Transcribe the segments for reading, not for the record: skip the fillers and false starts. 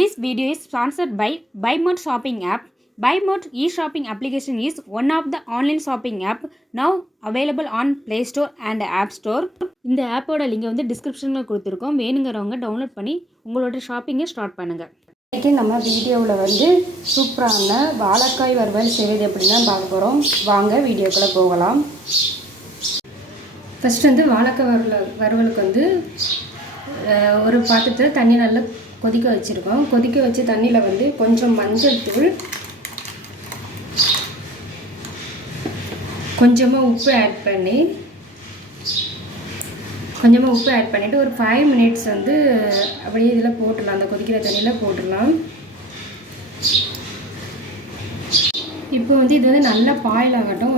This video is sponsored by BuyMode shopping app. BuyMode e-shopping application is one of the online shopping app now available on Play Store and App Store. இந்த ஆப்போட லிங்கை வந்து டிஸ்கிரிப்ஷனில் கொடுத்துருக்கோம். வேணுங்கிறவங்க download பண்ணி உங்களோட ஷாப்பிங்கை ஸ்டார்ட் பண்ணுங்கள். இன்றைக்கி நம்ம வீடியோவில் வந்து சூப்பரான வாழைக்காய் வறுவல் செய்வது எப்படின்னா பார்க்க போகிறோம். வாங்க வீடியோக்குள்ளே போகலாம். ஃபஸ்ட்டு வந்து வாழைக்காய் வறுவலுக்கு வந்து ஒரு பாத்திரத்தில் தண்ணி நல்லா கொதிக்க வச்சுருக்கோம். கொதிக்க வச்ச தண்ணியில் வந்து கொஞ்சம் மஞ்சள் தூள், கொஞ்சமாக உப்பு ஆட் பண்ணிவிட்டு ஒரு 5 minutes வந்து அப்படியே இதில் போட்டுடலாம். அந்த கொதிக்கிற தண்ணியில் போட்டுடலாம். இப்போ வந்து இது வந்து நல்லா பாயில் ஆகட்டும்.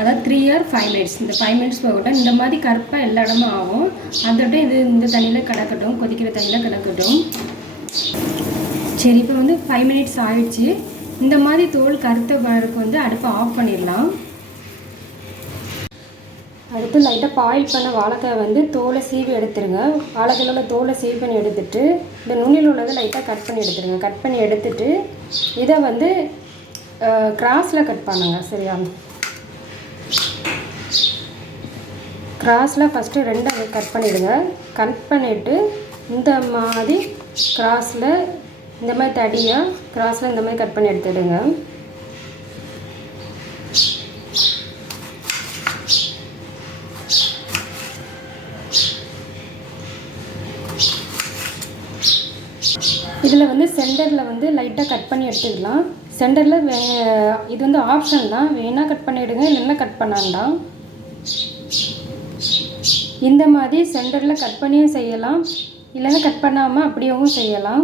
அதாவது 3 or 5 minutes. இந்த 5 minutes போகட்டும். இந்த மாதிரி கருப்பாக எல்லா இடமும் ஆகும். அதோட இது இந்த தண்ணியில் கிடக்கட்டும், கொதிக்கிற தண்ணியில் கிடக்கட்டும். சரி, இப்போ வந்து 5 minutes ஆகிடுச்சு. இந்த மாதிரி தோல் கருத்த பருக்கு வந்து அடுப்பை ஆஃப் பண்ணிடலாம். அடுத்து லைட்டாக பாயில் பண்ண வாழைக்காய் வந்து தோலை சீவி எடுத்துருங்க. வாழைக்காயில் உள்ள தோலை சீவி பண்ணி எடுத்துட்டு இந்த நுண்ணில் உள்ளதை லைட்டாக கட் பண்ணி எடுத்துருங்க. கட் பண்ணி எடுத்துட்டு இதை வந்து கிராஸில் கட் பண்ணுங்க. சரியா? கிராஸில் ஃபஸ்ட்டு 2 கட் பண்ணிவிடுங்க. கட் பண்ணிவிட்டு இந்த மாதிரி கிராஸில் இந்த மாதிரி தடியாக கிராஸில் இந்த மாதிரி கட் பண்ணி எடுத்துடுங்க. இதில் வந்து சென்டரில் வந்து லைட்டாக கட் பண்ணி எடுத்துக்கலாம். சென்டரில் இது வந்து ஆப்ஷன் தான், வேணால் கட் பண்ணிவிடுங்க, இல்லைன்னா கட் பண்ணாண்டாம். இந்த மாதிரி சென்டரில் கட் பண்ணியும் செய்யலாம், இல்லைன்னா கட் பண்ணாமல் அப்படியேவும் செய்யலாம்.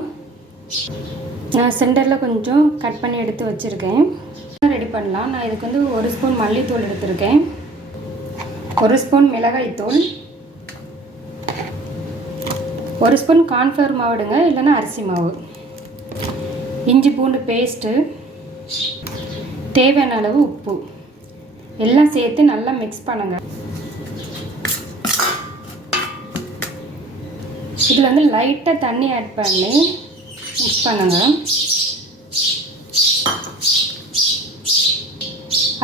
நான் சென்டரில் கொஞ்சம் கட் பண்ணி எடுத்து வச்சுருக்கேன். ரெடி பண்ணலாம். நான் இதுக்கு வந்து 1 ஸ்பூன் மல்லித்தூள் எடுத்திருக்கேன், 1 ஸ்பூன் மிளகாய்த்தூள், 1 ஸ்பூன் கார்ன்ஃப்ளவர் மாவு எடுங்க, இல்லைன்னா அரிசி மாவு, இஞ்சி பூண்டு பேஸ்ட்டு, தேவையான அளவு உப்பு எல்லாம் சேர்த்து நல்லா மிக்ஸ் பண்ணுங்கள். இதில் வந்து லைட்டாக தண்ணி ஆட் பண்ணி மிக்ஸ் பண்ணுங்கள்.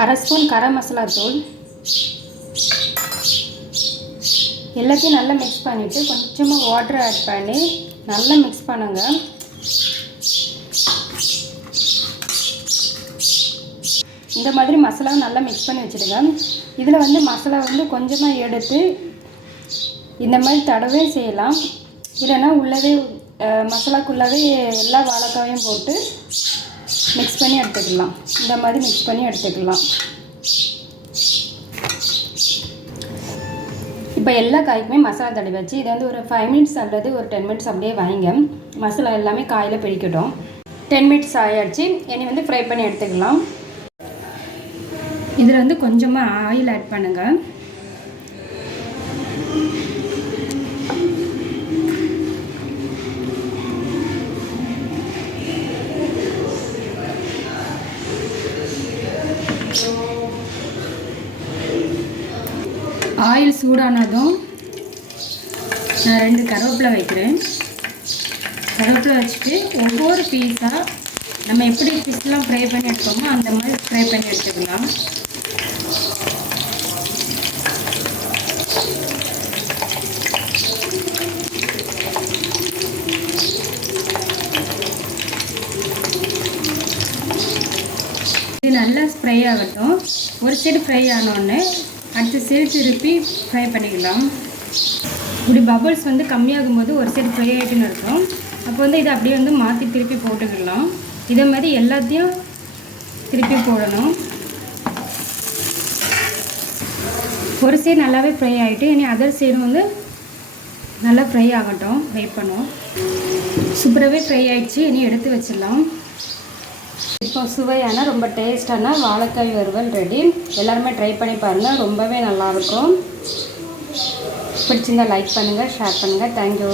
1/2 ஸ்பூன் கரம் மசாலா தூள் எல்லாத்தையும் நல்லா மிக்ஸ் பண்ணிவிட்டு கொஞ்சமாக வாட்டர் ஆட் பண்ணி நல்லா மிக்ஸ் பண்ணுங்கள். இந்த மாதிரி மசாலாவை நல்லா மிக்ஸ் பண்ணி வச்சுடுங்க. இதில் வந்து மசாலா வந்து கொஞ்சமாக எடுத்து இந்த மாதிரி தடவை செய்யலாம், இல்லைன்னா உள்ளவே மசாலாக்குள்ளவே எல்லா வாழைக்காயும் போட்டு மிக்ஸ் பண்ணி எடுத்துக்கலாம். இந்த மாதிரி மிக்ஸ் பண்ணி எடுத்துக்கலாம். இப்போ எல்லா காய்க்குமே மசாலா தடவி வச்சு இதை வந்து ஒரு 5 minutes அல்லது ஒரு 10 minutes அப்படியே வைங்க. மசாலா எல்லாமே காயில் பிடிக்கட்டும். 10 minutes ஆகிடுச்சு. இனி வந்து ஃப்ரை பண்ணி எடுத்துக்கலாம். இதில் வந்து கொஞ்சமாக ஆயில் ஆட் பண்ணுங்கள். ஆயில் சூடானதும் நான் 2 கருவேப்பிலை வைக்கிறேன். கருவேப்பிலை வச்சுட்டு ஒவ்வொரு பீஸாக நம்ம எப்படி ஃபிஷ்லாம் ஃப்ரை பண்ணி எடுத்தோமோ அந்த மாதிரி ஃப்ரை பண்ணி எடுத்துக்கலாம். இது நல்லா ஃப்ரை ஆகட்டும். ஒரு சைடு ஃப்ரை ஆனோடனே அடுத்த சைடு திருப்பி ஃப்ரை பண்ணிக்கலாம். இப்படி பபிள்ஸ் வந்து கம்மியாகும் போது ஒரு சைடு ஃப்ரை ஆகிட்டுன்னு இருக்கும். அப்போ வந்து இதை அப்படியே வந்து மாற்றி திருப்பி போட்டுக்கலாம். இதே மாதிரி எல்லாத்தையும் திருப்பி போடணும். ஒரு சைடு நல்லாவே ஃப்ரை ஆகிட்டு இனி அதர் சைடு வந்து நல்லா ஃப்ரை ஆகட்டும். வெயிட் பண்ணுவோம். சூப்பராகவே ஃப்ரை ஆகிடுச்சு. இனி எடுத்து வச்சிடலாம். இப்போ சுவையான ரொம்ப டேஸ்டான வாழைக்காய் வறுவல் ரெடி. எல்லாருமே ட்ரை பண்ணி பாருங்கள், ரொம்பவே நல்லாயிருக்கும். பிடிச்சிருந்தால் லைக் பண்ணுங்கள், ஷேர் பண்ணுங்கள். தேங்க்யூ.